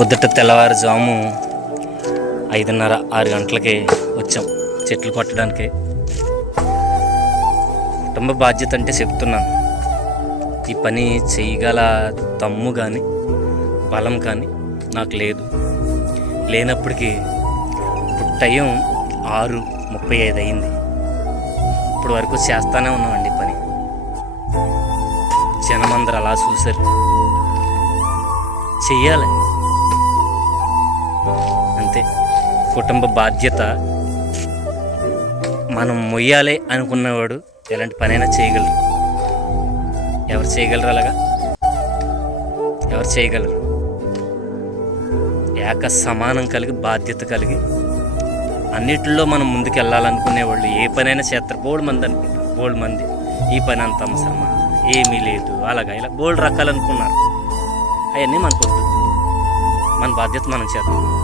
పొద్దుట తెల్లవారుజాము ఐదున్నర ఆరు గంటలకి వచ్చాం చెట్లు కొట్టడానికి. కుటుంబ బాధ్యత అంటే చెప్తున్నాను. ఈ పని చేయగల తమ్ము కానీ బలం కానీ నాకు లేదు. లేనప్పటికీ ఇప్పుడు టైం ఆరు ముప్పై ఐదు అయింది. ఇప్పుడు వరకు చేస్తానే ఉన్నామండి పని. జనమందరూ అలా చూశారు. చెయ్యాలి. అంతే. కుటుంబ బాధ్యత మనం మొయ్యాలి అనుకున్నవాడు ఎలాంటి పనైనా చేయగలరు. ఎవరు చేయగలరు అలాగా? ఎవరు చేయగలరు? ఏక సమానం కలిగి బాధ్యత కలిగి అన్నిటిలో మనం ముందుకు వెళ్ళాలనుకునే వాళ్ళు ఏ పనైనా చేస్తారు. బోల్డ్ మంది అనుకుంటారు. బోల్డ్ మంది. ఈ పని అంత అవసరమా? ఏమీ లేదు. అలాగా? ఇలా బోల్డ్ రకాలు అనుకున్నారు అవన్నీ మనకొద్దు. మన బాధ్యత మనం చేద్దాం.